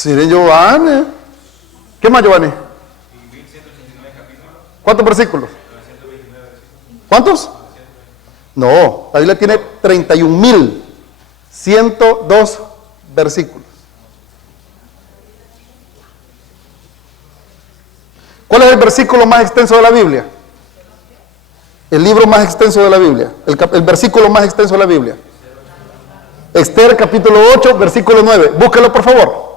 Miren, Giovanni. ¿Qué más, Giovanni? Y 1189 capítulos. ¿Cuántos versículos? 929 versículos. ¿Cuántos? No, la Biblia tiene 31.102 versículos. ¿Cuál es el versículo más extenso de la Biblia? El libro más extenso de la Biblia. El versículo más extenso de la Biblia. Esther capítulo 8, versículo 9. Búsquelo, por favor.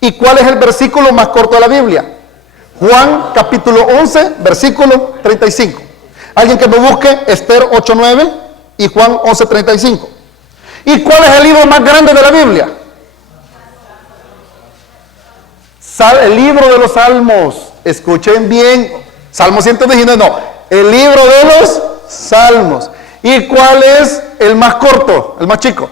¿Y cuál es el versículo más corto de la Biblia? Juan capítulo 11, versículo 35. Alguien que me busque Esther 8:9 y Juan 11:35. ¿Y cuál es el libro más grande de la Biblia? El libro de los Salmos. Escuchen bien. Salmo 119, no. El libro de los Salmos. ¿Y cuál es el más corto, el más chico?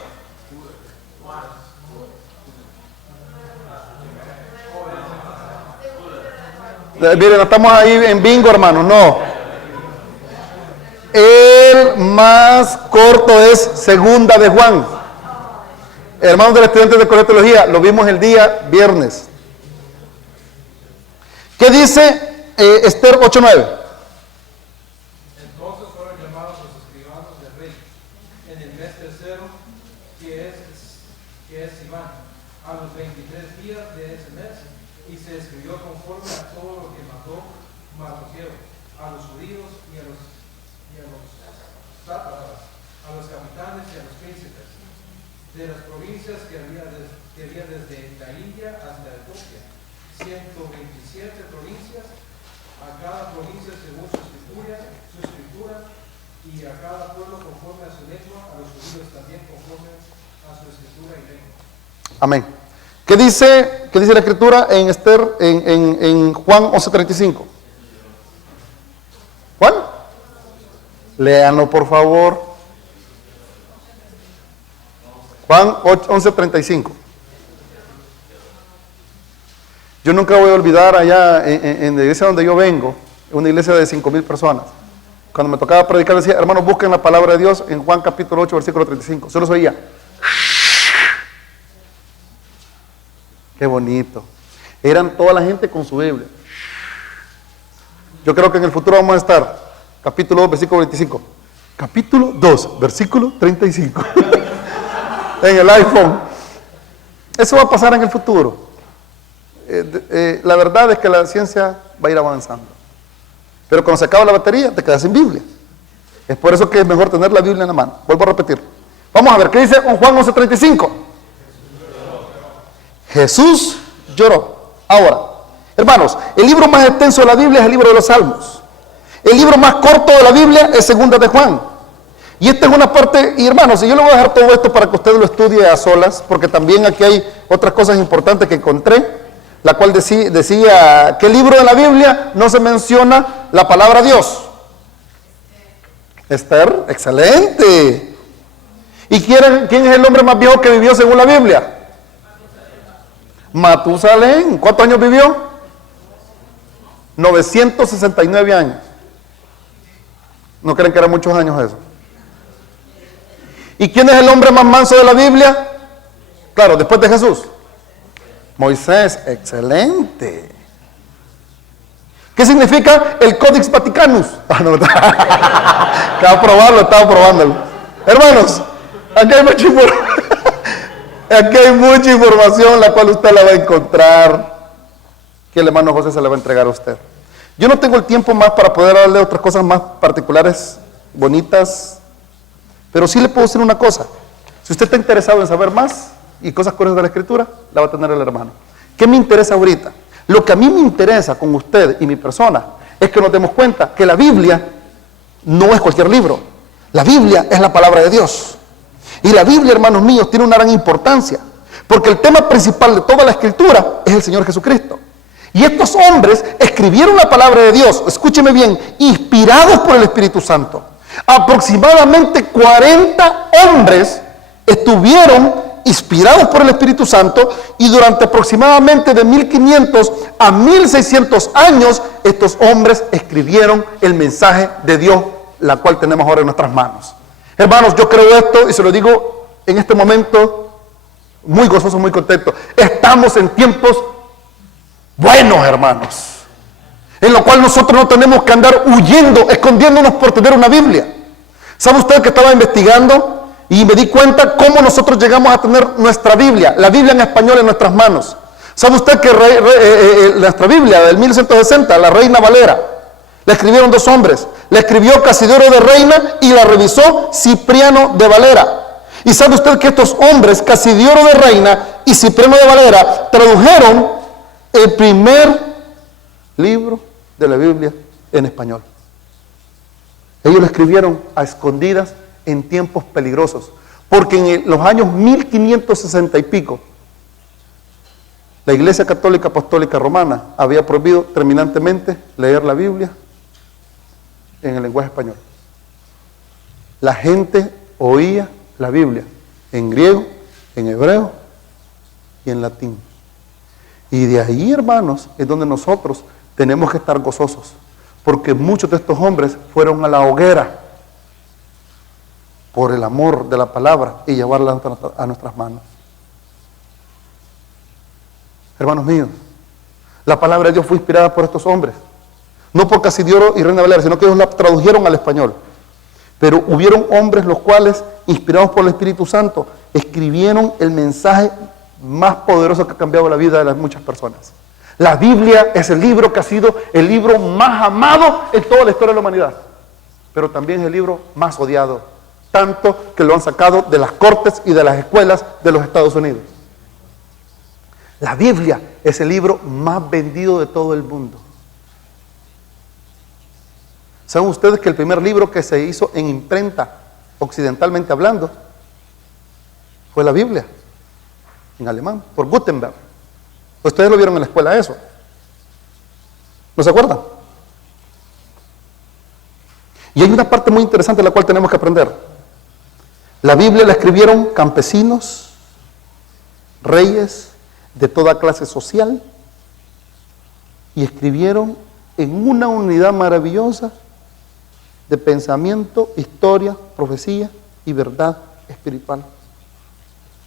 Miren, estamos ahí en bingo, hermanos. No. El más corto es Segunda de Juan. Hermanos del estudiante de Colegio de Teología, lo vimos el día viernes. ¿Qué dice Esther 8:9? Entonces fueron llamados los escribanos del rey en el mes tercero, que es Sivan, a los 23 días de ese mes, y se escribió conforme a todo lo que mandó Mardoqueo a los judíos y a los sátrapas, a los capitanes y a los príncipes de las provincias que había desde la India hasta Etiopía, 127 provincias, a cada provincia según su escritura, y a cada pueblo conforme a su lengua, a los judíos también conforme a su escritura y lengua. Amén. ¿Qué dice la escritura en Esther, en Juan 11:35? ¿Juan? Léanlo, por favor. Juan 11:35. Yo nunca voy a olvidar allá en la iglesia donde yo vengo, una iglesia de 5,000 personas. Cuando me tocaba predicar decía: hermanos, busquen la palabra de Dios en Juan capítulo 8, versículo 35. Solo se oía. Qué bonito. Eran toda la gente con su Biblia. Yo creo que en el futuro vamos a estar capítulo 2, versículo 25. Capítulo 2, versículo 35. En el iPhone. Eso va a pasar en el futuro. La verdad es que la ciencia va a ir avanzando. Pero cuando se acaba la batería, te quedas sin Biblia. Es por eso que es mejor tener la Biblia en la mano. Vuelvo a repetir. Vamos a ver, ¿qué dice Juan 11:35? Jesús lloró. Ahora, hermanos, el libro más extenso de la Biblia es el libro de los Salmos. El libro más corto de la Biblia es Segunda de Juan. Y esta es una parte, y hermanos, y yo le voy a dejar todo esto para que usted lo estudie a solas, porque también aquí hay otras cosas importantes que encontré, la cual decía que el libro de la Biblia no se menciona la palabra Dios. Esther, excelente. ¿Y quién es el hombre más viejo que vivió según la Biblia? Matusalén. ¿Cuántos años vivió? 969 años. ¿No creen que eran muchos años eso? ¿Y quién es el hombre más manso de la Biblia? Claro, después de Jesús. Moisés, excelente. ¿Qué significa el Codex Vaticanus? No, estaba probándolo. Hermanos, aquí hay mucha información la cual usted la va a encontrar, que el hermano José se la va a entregar a usted. Yo no tengo el tiempo más para poder darle otras cosas más particulares, bonitas, pero sí le puedo decir una cosa. Si usted está interesado en saber más y cosas curiosas de la Escritura, la va a tener el hermano. ¿Qué me interesa ahorita? Lo que a mí me interesa con usted y mi persona es que nos demos cuenta que la Biblia no es cualquier libro. La Biblia es la palabra de Dios. Y la Biblia, hermanos míos, tiene una gran importancia, porque el tema principal de toda la Escritura es el Señor Jesucristo. Y estos hombres escribieron la palabra de Dios, escúcheme bien, inspirados por el Espíritu Santo. Aproximadamente 40 hombres estuvieron inspirados por el Espíritu Santo, y durante aproximadamente de 1500 a 1600 años, estos hombres escribieron el mensaje de Dios, la cual tenemos ahora en nuestras manos. Hermanos, yo creo esto y se lo digo en este momento muy gozoso, muy contento. Estamos en tiempos buenos, hermanos, en lo cual nosotros no tenemos que andar huyendo, escondiéndonos por tener una Biblia. ¿Sabe usted que estaba investigando y me di cuenta cómo nosotros llegamos a tener nuestra Biblia, la Biblia en español en nuestras manos? ¿Sabe usted que nuestra Biblia del 1160, la Reina Valera, la escribieron dos hombres? La escribió Casidoro de Reina y la revisó Cipriano de Valera. ¿Y sabe usted que estos hombres, Casidoro de Reina y Cipriano de Valera, tradujeron el primer libro de la Biblia en español? Ellos lo escribieron a escondidas en tiempos peligrosos, porque en los años 1560 y pico, la Iglesia Católica Apostólica Romana había prohibido terminantemente leer la Biblia en el lenguaje español. La gente oía la Biblia en griego, en hebreo y en latín. Y de ahí, hermanos, es donde nosotros tenemos que estar gozosos, porque muchos de estos hombres fueron a la hoguera por el amor de la palabra y llevarla a nuestras manos. Hermanos míos, la palabra de Dios fue inspirada por estos hombres, no por Casidoro y Reina Valera, sino que ellos la tradujeron al español. Pero hubieron hombres los cuales, inspirados por el Espíritu Santo, escribieron el mensaje más poderoso que ha cambiado la vida de las muchas personas. La Biblia es el libro que ha sido el libro más amado en toda la historia de la humanidad, pero también es el libro más odiado, tanto que lo han sacado de las cortes y de las escuelas de los Estados Unidos. La Biblia es el libro más vendido de todo el mundo. ¿Saben ustedes que el primer libro que se hizo en imprenta, occidentalmente hablando, fue la Biblia, en alemán, por Gutenberg? Ustedes lo vieron en la escuela eso. ¿No se acuerdan? Y hay una parte muy interesante de la cual tenemos que aprender. La Biblia la escribieron campesinos, reyes de toda clase social, y escribieron en una unidad maravillosa de pensamiento, historia, profecía y verdad espiritual.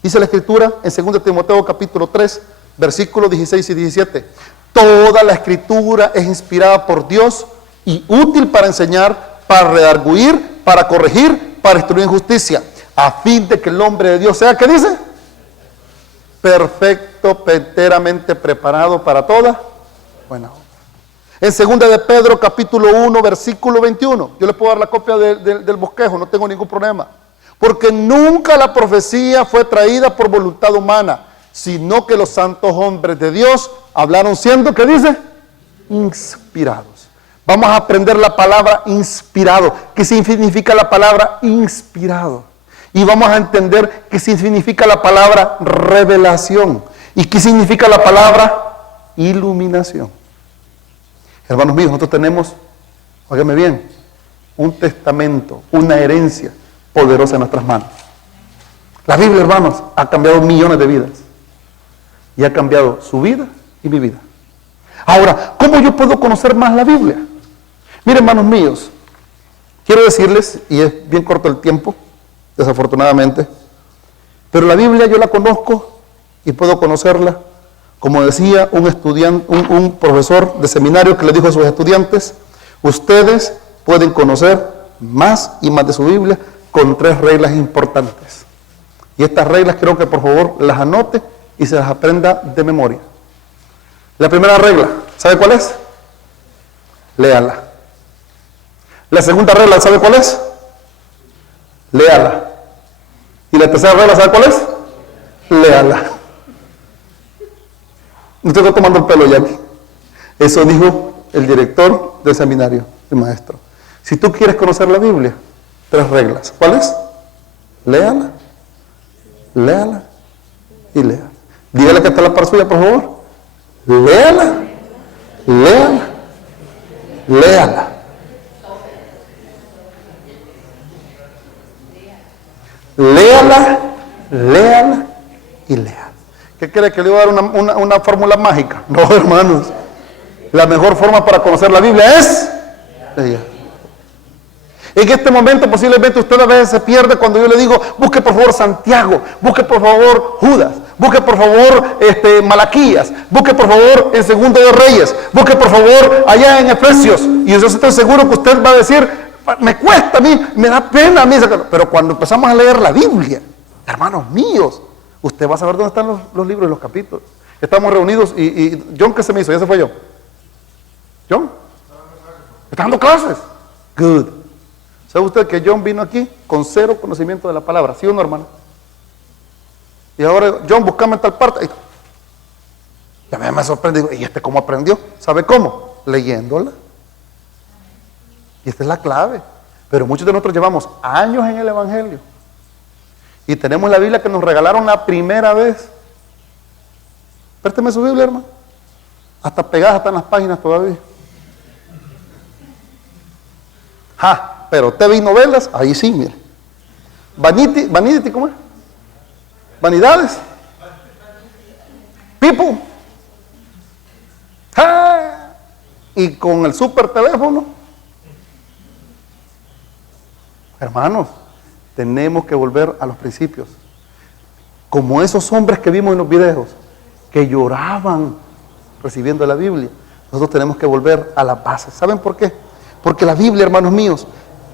Dice la Escritura en 2 Timoteo capítulo 3, versículos 16 y 17. Toda la Escritura es inspirada por Dios y útil para enseñar, para redarguir, para corregir, para instruir en justicia, a fin de que el hombre de Dios sea, ¿qué dice? Perfecto, enteramente preparado para toda buena obra. En 2 de Pedro, capítulo 1, versículo 21, yo le puedo dar la copia del bosquejo, no tengo ningún problema. Porque nunca la profecía fue traída por voluntad humana, sino que los santos hombres de Dios hablaron siendo, ¿qué dice? Inspirados. Vamos a aprender la palabra inspirado. ¿Qué significa la palabra inspirado? Y vamos a entender qué significa la palabra revelación. ¿Y qué significa la palabra iluminación? Hermanos míos, nosotros tenemos, óigame bien, un testamento, una herencia poderosa en nuestras manos. La Biblia, hermanos, ha cambiado millones de vidas. Y ha cambiado su vida y mi vida. Ahora, ¿cómo yo puedo conocer más la Biblia? Miren, hermanos míos, quiero decirles, y es bien corto el tiempo, desafortunadamente, pero la Biblia yo la conozco y puedo conocerla, como decía un estudiante, un profesor de seminario que le dijo a sus estudiantes: ustedes pueden conocer más y más de su Biblia con 3 reglas importantes. Y estas reglas quiero que por favor las anote y se las aprenda de memoria. La primera regla, ¿sabe cuál es? Léala. La segunda regla, ¿sabe cuál es? Léala. Y la tercera regla, ¿sabe cuál es? Léala. No estoy tomando el pelo ya aquí. Eso dijo el director del seminario, el maestro. Si tú quieres conocer la Biblia, 3 reglas. ¿Cuáles? Léala, léala y léala. Dígale que está la par suya, por favor. Léala, léala, léala. Léala, léala y léala. ¿Qué cree que le iba a dar una fórmula mágica? No, hermanos. La mejor forma para conocer la Biblia es leer. En este momento posiblemente usted a veces se pierde cuando yo le digo: busque por favor Santiago, busque por favor Judas, busque por favor Malaquías, busque por favor en 2 de Reyes, busque por favor allá en Efesios. Y yo estoy seguro que usted va a decir: me cuesta a mí, me da pena a mí. Pero cuando empezamos a leer la Biblia, hermanos míos, usted va a saber dónde están los libros y los capítulos. Estamos reunidos y John, ¿qué se me hizo? Ya se fue yo. John, está dando clases. Good. ¿Sabe usted que John vino aquí con 0 conocimiento de la palabra? ¿Sí o no, hermano? Y ahora, John, buscame en tal parte. Ya me sorprende. Digo, ¿y este cómo aprendió? ¿Sabe cómo? Leyéndola. Y esta es la clave. Pero muchos de nosotros llevamos años en el Evangelio. Y tenemos la Biblia que nos regalaron la primera vez. Présteme su Biblia, hermano. Hasta pegadas están las páginas todavía. Pero TV y novelas, ahí sí, mire. Vanity, ¿cómo es? Vanidades. People. Y con el super teléfono. Hermanos, tenemos que volver a los principios. Como esos hombres que vimos en los videos, que lloraban recibiendo la Biblia. Nosotros tenemos que volver a la base. ¿Saben por qué? Porque la Biblia, hermanos míos,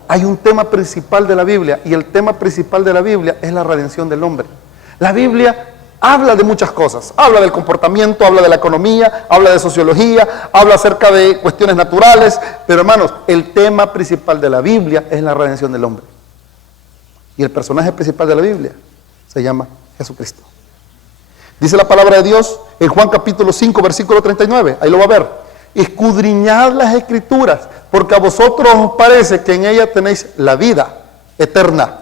hay un tema principal de la Biblia, y el tema principal de la Biblia es la redención del hombre. La Biblia habla de muchas cosas. Habla del comportamiento, habla de la economía, habla de sociología, habla acerca de cuestiones naturales. Pero, hermanos, el tema principal de la Biblia es la redención del hombre. Y el personaje principal de la Biblia se llama Jesucristo. Dice la palabra de Dios en Juan capítulo 5, versículo 39. Ahí lo va a ver. Escudriñad las Escrituras, porque a vosotros os parece que en ellas tenéis la vida eterna.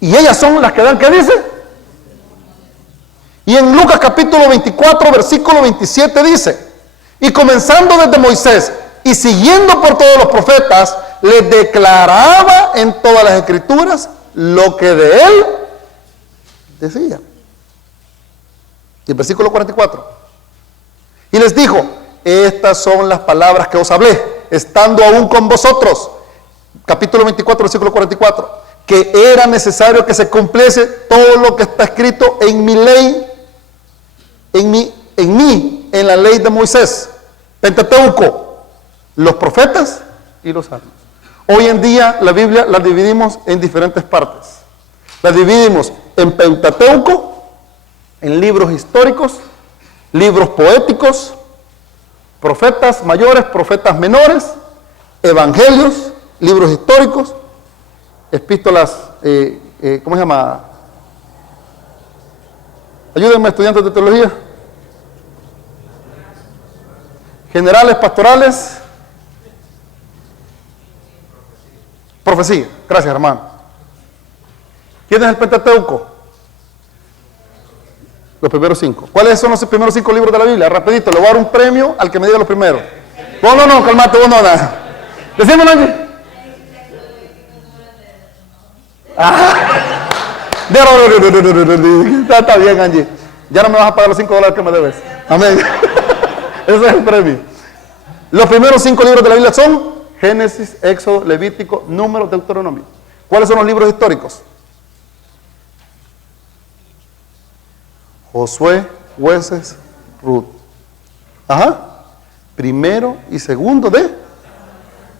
Y ellas son las que dan, ¿qué dice? Y en Lucas capítulo 24, versículo 27 dice: y comenzando desde Moisés y siguiendo por todos los profetas, les declaraba en todas las Escrituras lo que de él decía. Y el versículo 44: y les dijo: estas son las palabras que os hablé, estando aún con vosotros. Capítulo 24, versículo 44. Que era necesario que se cumpliese todo lo que está escrito en mi ley, en la ley de Moisés, Pentateuco, los profetas y los salmos. Hoy en día la Biblia la dividimos en diferentes partes. La dividimos en Pentateuco, en libros históricos, libros poéticos, profetas mayores, profetas menores, evangelios, libros históricos, epístolas, ¿cómo se llama? Ayúdenme, estudiantes de teología. Generales, pastorales, profecía. Gracias, hermano. ¿Quién es el Pentateuco? Los primeros 5. ¿Cuáles son los primeros 5 libros de la Biblia? Rapidito, le voy a dar un premio al que me diga los primeros. Vos no, calmate, vos no, nada. Decimos, Angie. Está bien, Angie. Ya no me vas a pagar los $5 que me debes. Amén. Ese es el premio. Los primeros 5 libros de la Biblia son Génesis, Éxodo, Levítico, Números, Deuteronomio. ¿Cuáles son los libros históricos? Josué, Jueces, Ruth. Ajá. Primero y segundo de.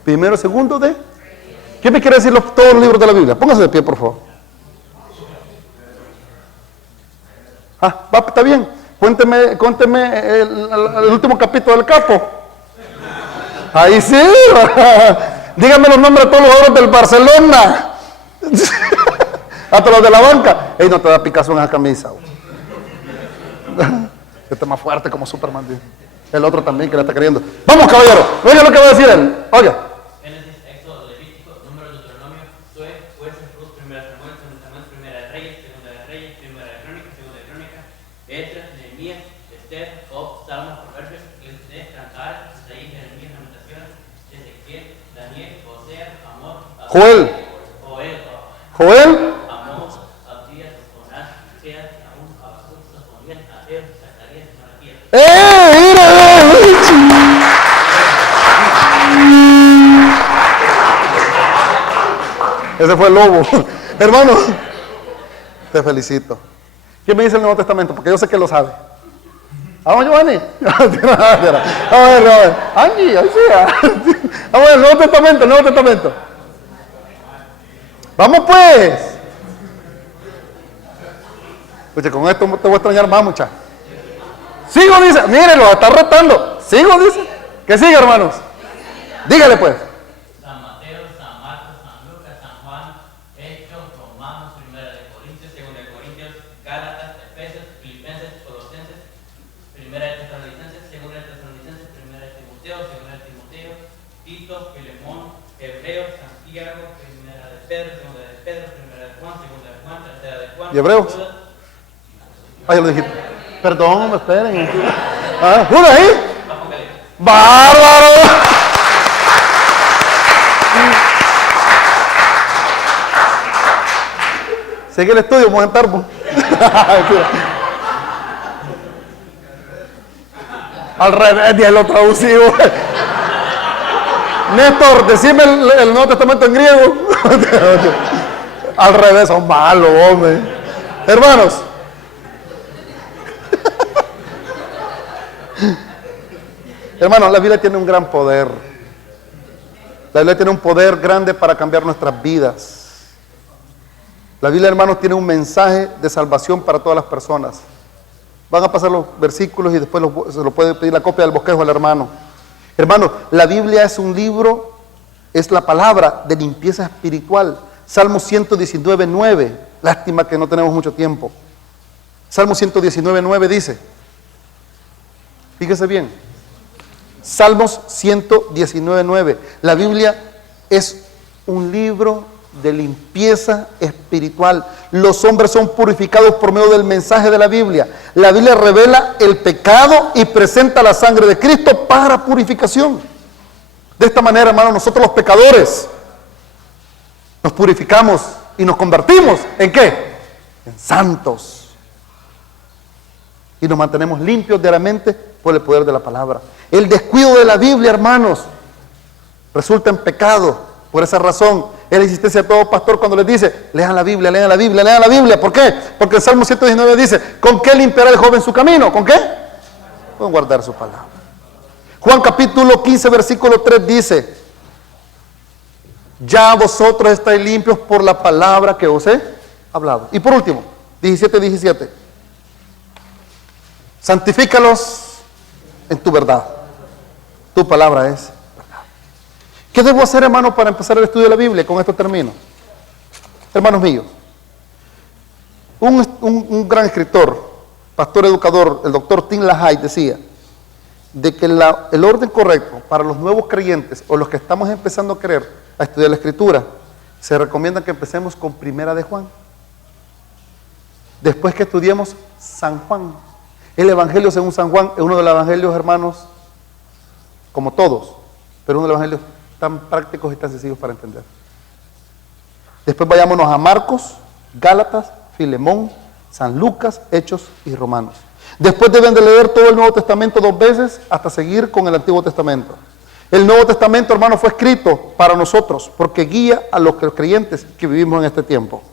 ¿Qué me quiere decir todos los libros de la Biblia? Póngase de pie, por favor. Está bien. Cuénteme el último capítulo del Capo. Ahí sí. Díganme los nombres de todos los jugadores del Barcelona. Hasta los de la banca. Ey, no te da picazón en esa camisa. Este es más fuerte como Superman. El otro también que le está queriendo. Vamos, caballero. Oiga lo que va a decir él. Oiga. Génesis, Éxodo, Levítico, Números, Deuteronomio, Josué, Jueces, Ruth, Primera de Samuel, Segunda de Samuel, Primera de Reyes, Segunda de Reyes, Primera de Crónicas, Segunda de Crónicas, Esdras, Nehemías, Esther, Job, Salmos, Proverbios, Eclesiastés, Cantares, Isaías, Jeremías, Lamentaciones, Ezequiel, Daniel, Osea, Amós, Joel, Amós, Abdías, Jonás, Miqueas, Nahum, Habacuc, Sofonías, Ageo, Zacarías, Malaquías. ¡Mira! Ese fue el lobo. Hermano, te felicito. ¿Quién me dice el Nuevo Testamento? Porque yo sé que lo sabe. Vamos, Giovanni. A ver. Angie, ahí sí. Vamos al Nuevo Testamento. Vamos pues. Oye, con esto te voy a extrañar más, muchachos. Sigo, dice. Mírenlo, está retando. Sigo, dice. Que siga, hermanos. Dígale pues. San Mateo, San Marcos, San Lucas, San Juan, Hechos, Romanos, Primera de Corintios, Segunda de Corintios, Gálatas, Efesios, Filipenses, Colosenses, Primera de Tesalonicenses, Segunda de Tesalonicenses, Primera de Timoteo, Segunda de Timoteo, Tito, Filemón, Hebreos, Santiago, Primera de Pedro, Segunda de Pedro, Primera de Juan, Segunda de Juan, Tercera de Juan. ¿Y Hebreos? Ya lo dijiste. Perdón, me esperen. ¿Judas ahí? ¡Bárbaro! Sigue el estudio, vamos a entrar. Al revés, ya lo traducido. Néstor, decime el Nuevo Testamento en griego. Al revés, son malos, hombre. Hermanos. Hermanos, la Biblia tiene un gran poder. La Biblia tiene un poder grande para cambiar nuestras vidas. La Biblia, hermanos, tiene un mensaje de salvación para todas las personas. Van a pasar los versículos y después se lo puede pedir la copia del bosquejo al hermano. Hermanos, la Biblia es un libro, es la palabra de limpieza espiritual. Salmo 119:9. Lástima que no tenemos mucho tiempo. Salmo 119:9 dice, fíjese bien, Salmos 119:9. La Biblia es un libro de limpieza espiritual. Los hombres son purificados por medio del mensaje de la Biblia. La Biblia revela el pecado y presenta la sangre de Cristo para purificación. De esta manera, hermanos, nosotros los pecadores nos purificamos y nos convertimos ¿en qué? En santos. Y nos mantenemos limpios diariamente por el poder de la palabra. El descuido de la Biblia, hermanos, resulta en pecado. Por esa razón, es la insistencia de todo pastor cuando les dice, lean la Biblia, lean la Biblia, lean la Biblia. ¿Por qué? Porque el Salmo 119 dice, ¿con qué limpiará el joven su camino? ¿Con qué? Con guardar su palabra. Juan capítulo 15, versículo 3 dice, Ya vosotros estáis limpios por la palabra que os he hablado. Y por último, 17:17. Santifícalos en tu verdad. Tu palabra es verdad. ¿Qué debo hacer, hermano, para empezar el estudio de la Biblia? Con esto termino. Hermanos míos, un gran escritor, pastor educador, el doctor Tim LaHaye, decía de que el orden correcto para los nuevos creyentes o los que estamos empezando a creer, a estudiar la Escritura, se recomienda que empecemos con Primera de Juan. Después que estudiemos San Juan. El Evangelio según San Juan es uno de los evangelios, hermanos, como todos, pero uno de los evangelios tan prácticos y tan sencillos para entender. Después vayámonos a Marcos, Gálatas, Filemón, San Lucas, Hechos y Romanos. Después deben de leer todo el Nuevo Testamento 2 veces hasta seguir con el Antiguo Testamento. El Nuevo Testamento, hermano, fue escrito para nosotros porque guía a los creyentes que vivimos en este tiempo.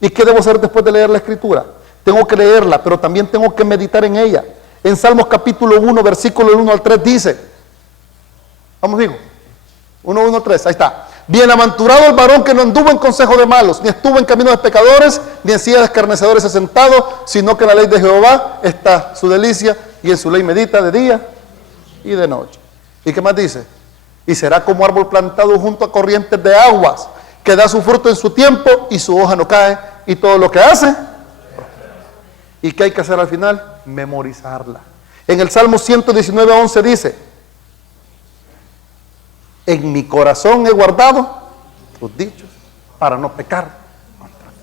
¿Y qué debo hacer después de leer la Escritura? Tengo que leerla, pero también tengo que meditar en ella. En Salmos capítulo 1, versículo 1 al 3 dice, vamos, digo, 1, 1, 3, ahí está. Bienaventurado el varón que no anduvo en consejo de malos, ni estuvo en camino de pecadores, ni en silla de escarnecedores se sentado, sino que en la ley de Jehová está su delicia, y en su ley medita de día y de noche. ¿Y qué más dice? Y será como árbol plantado junto a corrientes de aguas, que da su fruto en su tiempo, y su hoja no cae, y todo lo que hace. ¿Y qué hay que hacer al final? Memorizarla. En el Salmo 119, 11 dice, en mi corazón he guardado tus dichos para no pecar contra ti.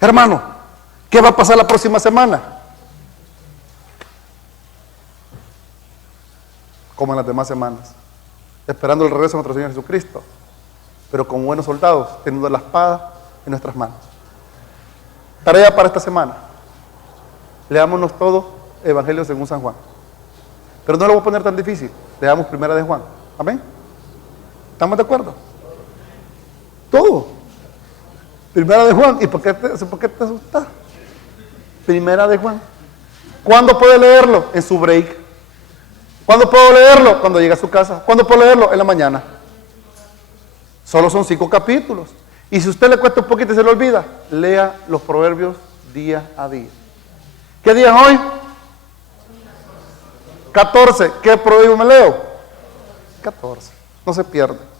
Hermano, ¿qué va a pasar la próxima semana? Como en las demás semanas, esperando el regreso de nuestro Señor Jesucristo, pero como buenos soldados, teniendo la espada en nuestras manos. Tarea para esta semana: leámonos todo Evangelio según San Juan, pero no lo voy a poner tan difícil. Leamos Primera de Juan. Amén. ¿Estamos de acuerdo? Todo. Primera de Juan. ¿Y por qué te asustas? Primera de Juan. ¿Cuándo puede leerlo? En su break. ¿Cuándo puedo leerlo? Cuando llegue a su casa. ¿Cuándo puedo leerlo? En la mañana. Solo son 5 capítulos. Y si a usted le cuesta un poquito y se le olvida, lea los proverbios día a día. ¿Qué día es hoy? 14. ¿Qué proverbio me leo? 14. No se pierde.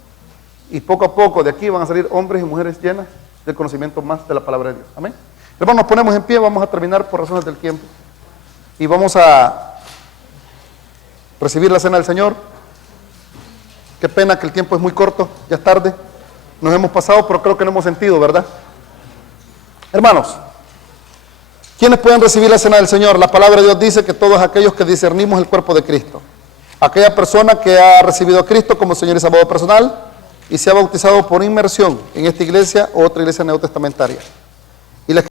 Y poco a poco de aquí van a salir hombres y mujeres llenas del conocimiento más de la palabra de Dios. Amén. Hermanos, nos ponemos en pie, vamos a terminar por razones del tiempo. Y vamos a recibir la cena del Señor. Qué pena que el tiempo es muy corto, ya es tarde. Nos hemos pasado, pero creo que no hemos sentido, ¿verdad? Hermanos, ¿quiénes pueden recibir la cena del Señor? La palabra de Dios dice que todos aquellos que discernimos el cuerpo de Cristo. Aquella persona que ha recibido a Cristo como Señor y Salvador personal y se ha bautizado por inmersión en esta iglesia o otra iglesia neotestamentaria.